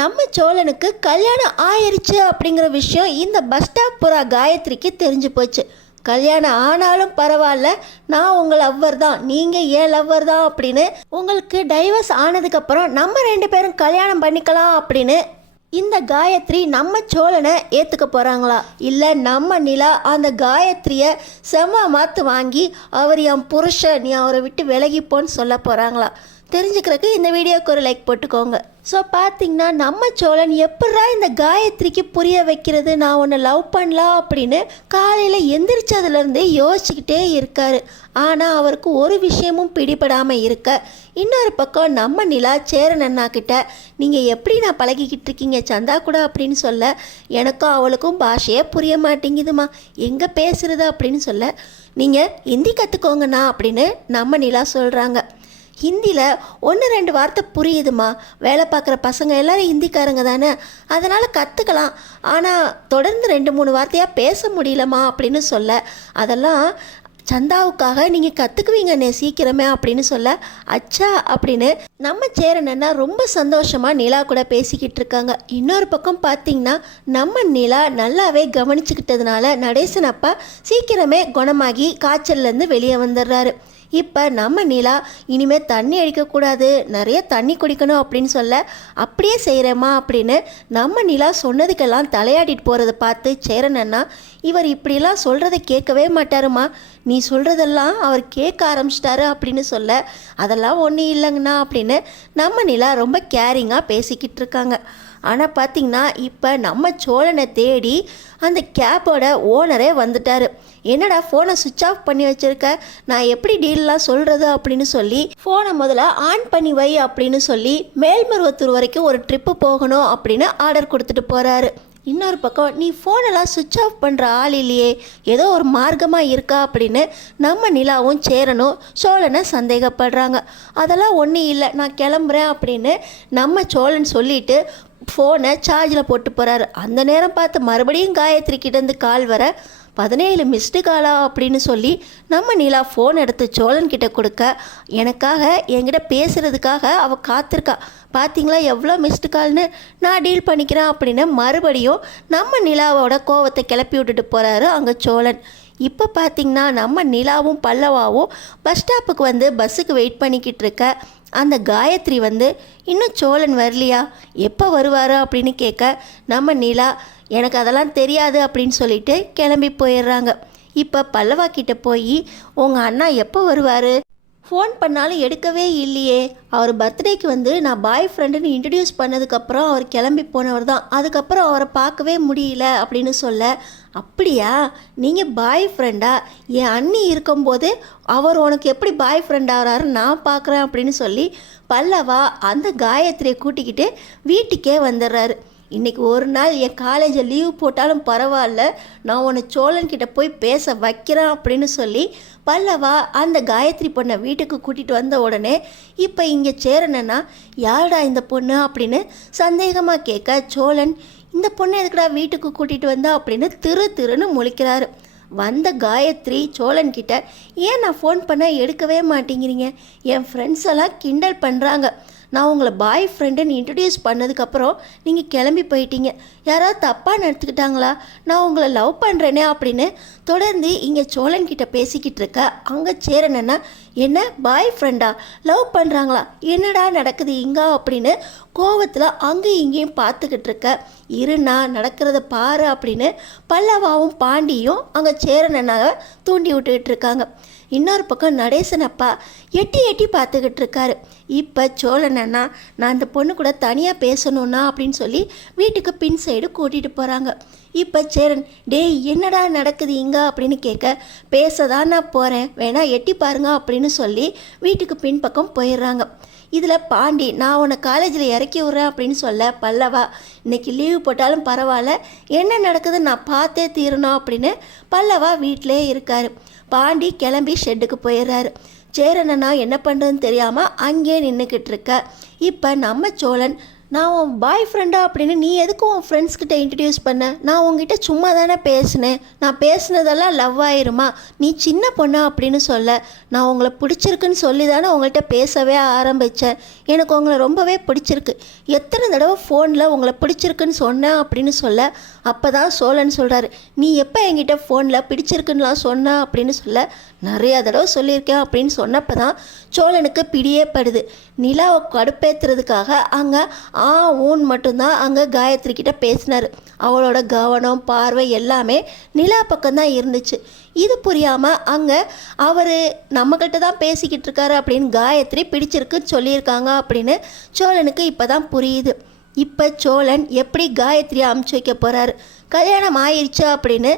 நம்ம சோழனுக்கு கல்யாணம் ஆயிடுச்சு அப்படிங்கிற விஷயம் இந்த பஸ் ஸ்டாப் புறா காயத்ரிக்கு தெரிஞ்சு போச்சு. கல்யாணம் ஆனாலும் பரவாயில்ல நான் உங்கள் லவ்வர் தான் நீங்கள் ஏன் லவ்வர் தான் அப்படின்னு உங்களுக்கு டைவர்ஸ் ஆனதுக்கப்புறம் நம்ம ரெண்டு பேரும் கல்யாணம் பண்ணிக்கலாம் அப்படின்னு இந்த காயத்ரி நம்ம சோழனை ஏற்றுக்க போகிறாங்களா இல்லை நம்ம நிலா அந்த காயத்ரியை செம மாற்று வாங்கி அவர் என் புருஷன் நீ அவரை விட்டு விலகிப்போன்னு சொல்ல போகிறாங்களா தெரிஞ்சுக்கிறதுக்கு இந்த வீடியோக்கு ஒரு லைக் போட்டுக்கோங்க. ஸோ பார்த்தீங்கன்னா நம்ம சோழன் எப்படா இந்த காயத்ரிக்கு புரிய வைக்கிறது நான் உன்னை லவ் பண்ணலாம் அப்படின்னு காலையில் எந்திரிச்சதுலேருந்தே யோசிச்சுக்கிட்டே இருக்காரு. ஆனால் அவருக்கு ஒரு விஷயமும் பிடிபடாமல் இருக்க. இன்னொரு பக்கம் நம்ம நிலா சேரன் அண்ணா கிட்ட நீங்கள் எப்படி நான் பழகிக்கிட்டு இருக்கீங்க? சந்தா கூட அப்படின்னு சொல்ல. எனக்கும் அவளுக்கும் பாஷையே புரிய மாட்டேங்குதுமா. எங்கே பேசுகிறது அப்படின்னு சொல்ல. நீங்கள் ஹிந்தி கற்றுக்கோங்கண்ணா அப்படின்னு நம்ம நிலா சொல்கிறாங்க ஹிந்தியில் ஒன்று ரெண்டு வார்த்தை புரியுதுமா? வேலை பார்க்குற பசங்க எல்லாரும் ஹிந்திக்காரங்க தானே? அதனால் கற்றுக்கலாம் ஆனால் தொடர்ந்து ரெண்டு மூணு வார்த்தையாக பேச முடியலம்மா அப்படின்னு சொல்ல. அதெல்லாம் சந்தாவுக்காக நீங்கள் கற்றுக்குவீங்கண்ணே சீக்கிரமே அப்படின்னு சொல்ல. அச்சா அப்படின்னு நம்ம சேரனன்னா ரொம்ப சந்தோஷமாக நிலா கூட பேசிக்கிட்டு இருக்காங்க. இன்னொரு பக்கம் பார்த்தீங்கன்னா நம்ம நிலா நல்லாவே கவனிச்சுக்கிட்டதுனால நடேசன் அப்பா சீக்கிரமே குணமாகி காய்ச்சல்லேருந்து வெளியே வந்துடுறாரு. இப்போ நம்ம நிலா இனிமேல் தண்ணி அடிக்கக்கூடாது நிறைய தண்ணி குடிக்கணும் அப்படின்னு சொல்ல அப்படியே செய்கிறேம்மா அப்படின்னு நம்ம நிலா சொன்னதுக்கெல்லாம் தலையாடிட்டு போகிறத பார்த்து சேரனண்ணா இவர் இப்படிலாம் சொல்கிறத கேட்கவே மாட்டாருமா நீ சொல்கிறதெல்லாம் அவர் கேட்க ஆரம்பிச்சிட்டாரு அப்படின்னு சொல்ல அதெல்லாம் ஒன்றும் இல்லைங்கண்ணா அப்படின்னு நம்ம நிலா ரொம்ப கேரிங்காக பேசிக்கிட்டு இருக்காங்க. ஆனால் பார்த்தீங்கன்னா இப்போ நம்ம சோழனை தேடி அந்த கேப்போட ஓனரே வந்துட்டார். என்னடா ஃபோனை சுவிட்ச் ஆஃப் பண்ணி வச்சிருக்க? நான் எப்படி டீல்லாம் சொல்கிறது அப்படின்னு சொல்லி ஃபோனை முதல்ல ஆன் பண்ணி வை அப்படின்னு சொல்லி மேல்மருவத்தூர் வரைக்கும் ஒரு ட்ரிப்பு போகணும் அப்படின்னு ஆர்டர் கொடுத்துட்டு போகிறாரு இன்னொரு பக்கம் நீ ஃபோனெல்லாம் சுவிட்ச் ஆஃப் பண்ணுற ஆள் இல்லையே ஏதோ ஒரு மார்க்கமாக இருக்கா அப்படின்னு நம்ம நிலாவும் சேரனும் சோழனை சந்தேகப்படுறாங்க. அதெல்லாம் ஒன்றும் இல்லை நான் கிளம்புறேன் அப்படின்னு நம்ம சோழன் சொல்லிட்டு ஃபோனை சார்ஜில் போட்டு போகிறாரு அந்த நேரம் பார்த்து மறுபடியும் காயத்ரி கிட்டேருந்து கால் வர பதினேழு மிஸ்டு காலா அப்படின்னு சொல்லி நம்ம நிலா ஃபோன் எடுத்து சோழன் கிட்ட கொடுக்க. எனக்காக என்கிட்ட பேசுகிறதுக்காக அவள் காத்திருக்கா. பார்த்தீங்களா எவ்வளோ மிஸ்டு கால்னு நான் டீல் பண்ணிக்கிறேன் அப்படின்னு மறுபடியும் நம்ம நிலாவோட கோவத்தை கிளப்பி விட்டுட்டு போகிறாரு அங்கே சோழன். இப்போ பார்த்திங்கன்னா நம்ம நிலாவும் பல்லவாவும் பஸ் ஸ்டாப்புக்கு வந்து பஸ்ஸுக்கு வெயிட் பண்ணிக்கிட்டு இருக்க. அந்த காயத்ரி வந்து இன்னும் சோழன் வரலையா? எப்போ வருவார்? அப்படின்னு கேட்க நம்ம நிலா எனக்கு அதெல்லாம் தெரியாது அப்படின்னு சொல்லிட்டு கிளம்பி போயிடுறாங்க. இப்போ பல்லவா கிட்ட போய் உங்கள் அண்ணா எப்போ வருவார்? ஃபோன் பண்ணாலும் எடுக்கவே இல்லையே. அவர் பர்த்டேக்கு வந்து நான் பாய் ஃப்ரெண்டுன்னு இன்ட்ரடியூஸ் பண்ணதுக்கப்புறம் அவர் கிளம்பி போனவர் தான். அதுக்கப்புறம் அவரை பார்க்கவே முடியல அப்படின்னு சொல்ல அப்படியா? நீங்கள் பாய் ஃப்ரெண்டா என் அண்ணி இருக்கும்போது அவர் உனக்கு எப்படி பாய் ஃப்ரெண்ட் ஆகிறாரு? நான் பார்க்குறேன் அப்படின்னு சொல்லி பல்லவா அந்த காயத்ரியை கூட்டிக்கிட்டு வீட்டுக்கே வந்துடுறாரு. இன்றைக்கி ஒரு நாள் என் காலேஜை லீவ் போட்டாலும் பரவாயில்ல. நான் உன்னை சோழன்கிட்ட போய் பேச வைக்கிறேன் அப்படின்னு சொல்லி பல்லவா அந்த காயத்ரி பொண்ணை வீட்டுக்கு கூட்டிகிட்டு வந்த உடனே இப்போ இங்கே சேரணுன்னா யாருடா இந்த பொண்ணு? அப்படின்னு சந்தேகமாக கேட்க சோழன் இந்த பொண்ணை எதுக்குடா வீட்டுக்கு கூட்டிகிட்டு வந்தா? அப்படின்னு திரு திருன்னு முழிக்கிறாரு. வந்த காயத்ரி சோழன்கிட்ட ஏன் நான் ஃபோன் பண்ணால் எடுக்கவே மாட்டேங்கிறீங்க? என் ஃப்ரெண்ட்ஸ் எல்லாம் கிண்டல் பண்ணுறாங்க நான் உங்களை பாய் ஃப்ரெண்டுன்னு இன்ட்ரடியூஸ் பண்ணதுக்கப்புறம் நீங்கள் கிளம்பி போயிட்டீங்க. யாராவது தப்பாக நடத்துக்கிட்டாங்களா நான் உங்களை லவ் பண்ணுறேனே அப்படின்னு தொடர்ந்து இங்கே சோழன்கிட்ட பேசிக்கிட்டு இருக்க அங்கே சேரணுன்னா என்ன பாய் ஃப்ரெண்டா லவ் பண்ணுறாங்களா என்னடா நடக்குது இங்கா அப்படின்னு கோவத்தில் அங்கேயும் இங்கேயும் பார்த்துக்கிட்டு இருக்க. இருண்ணா நடக்கிறத பாரு அப்படின்னு பல்லவாவும் பாண்டியும் அங்கே சேரனாக தூண்டி விட்டுக்கிட்டு இருக்காங்க. இன்னொரு பக்கம் நடேசன் அப்பா எட்டி எட்டி பார்த்துக்கிட்டு இருக்காரு. இப்போ சோழன் அண்ணா நான் அந்த பொண்ணு கூட தனியாக பேசணும்னா அப்படின்னு சொல்லி வீட்டுக்கு பின் சைடு கூட்டிகிட்டு போகிறாங்க இப்போ சேரன் டேய் என்னடா நடக்குது இங்க? அப்படின்னு கேட்க பேச தான் நான் போகிறேன் வேணா எட்டி பாருங்க அப்படின்னு சொல்லி வீட்டுக்கு பின்பக்கம் போயிடுறாங்க. இதில் பாண்டி நான் உன்னை காலேஜில் இறக்கி விட்றேன் அப்படின்னு சொல்ல பல்லவா இன்னைக்கு லீவு போட்டாலும் பரவாயில்ல. என்ன நடக்குது? நான் பார்த்தே தீரணும் அப்படின்னு பல்லவா வீட்டிலே இருக்கார். பாண்டி கிளம்பி ஷெட்டுக்கு போயிடுறாரு. சேரனனா என்ன பண்ணுறதுன்னு தெரியாமல் அங்கேயே நின்றுக்கிட்டு இருக்க. இப்போ நம்ம சோழன் நான் உன் பாய் ஃப்ரெண்டா அப்படின்னு நீ எதுக்கு உன் ஃப்ரெண்ட்ஸ் கிட்ட இன்ட்ரடியூஸ் பண்ண? நான் உங்ககிட்ட சும்மா தானே பேசினேன். நான் பேசுனதெல்லாம் லவ் ஆயிருமா? நீ சின்ன பொண்ணா அப்படின்னு சொல்ல. நான் உங்களை பிடிச்சிருக்குன்னு சொல்லி தானே உங்கள்கிட்ட பேசவே ஆரம்பித்தேன் எனக்கு உங்களை ரொம்பவே பிடிச்சிருக்கு. எத்தனை தடவை ஃபோனில் உங்களை பிடிச்சிருக்குன்னு சொன்னேன் அப்படின்னு சொல்ல. அப்போ தான் சோழன் சொல்கிறாரு நீ எப்போ என்கிட்ட ஃபோனில் பிடிச்சிருக்குன்னுலாம் சொன்ன? அப்படின்னு சொல்ல. நிறையா தடவை சொல்லியிருக்கேன் அப்படின்னு சொன்னப்போ தான் சோழனுக்கு பிடியே படுது. நிலாவை கடுப்பேற்றுறதுக்காக அங்கே ஆ ஊன் மட்டும்தான் அங்கே காயத்ரி கிட்ட பேசினார். அவளோட கவனம் பார்வை எல்லாமே நிலா பக்கம்தான் இருந்துச்சு. இது புரியாமல் அங்கே அவர் நம்மக்கிட்ட தான் பேசிக்கிட்டு இருக்காரு அப்படின்னு காயத்ரி பிடிச்சிருக்குன்னு சொல்லியிருக்காங்க அப்படின்னு சோழனுக்கு இப்போ தான் புரியுது. இப்போ சோழன் எப்படி காயத்ரியை அமுச்சு வைக்க போகிறாரு கல்யாணம் ஆயிடுச்சு அப்படின்னு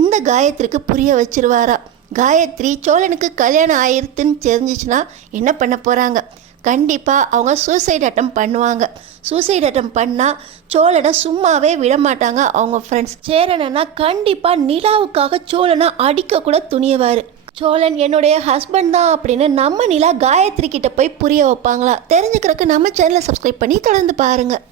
இந்த காயத்ரிக்கு புரிய வச்சிருவாரா? காயத்ரி சோழனுக்கு கல்யாணம் ஆயிருத்துன்னு தெரிஞ்சிச்சுன்னா என்ன பண்ண போகிறாங்க கண்டிப்பாக அவங்க சூசைட் அட்டம் பண்ணுவாங்க. சூசைட் அட்டம் பண்ணால் சோழனை சும்மாவே விட மாட்டாங்க அவங்க ஃப்ரெண்ட்ஸ் சேரனா கண்டிப்பாக நிலாவுக்காக சோழனை அடிக்கக்கூட துணியவார். சோழன் என்னுடைய ஹஸ்பண்ட் தான் அப்படின்னு நம்ம நிலா காயத்ரி கிட்ட போய் புரிய வைப்பாங்களா? தெரிஞ்சுக்கிறதுக்கு நம்ம சேனலை சப்ஸ்கிரைப் பண்ணி தொடர்ந்து பாருங்கள்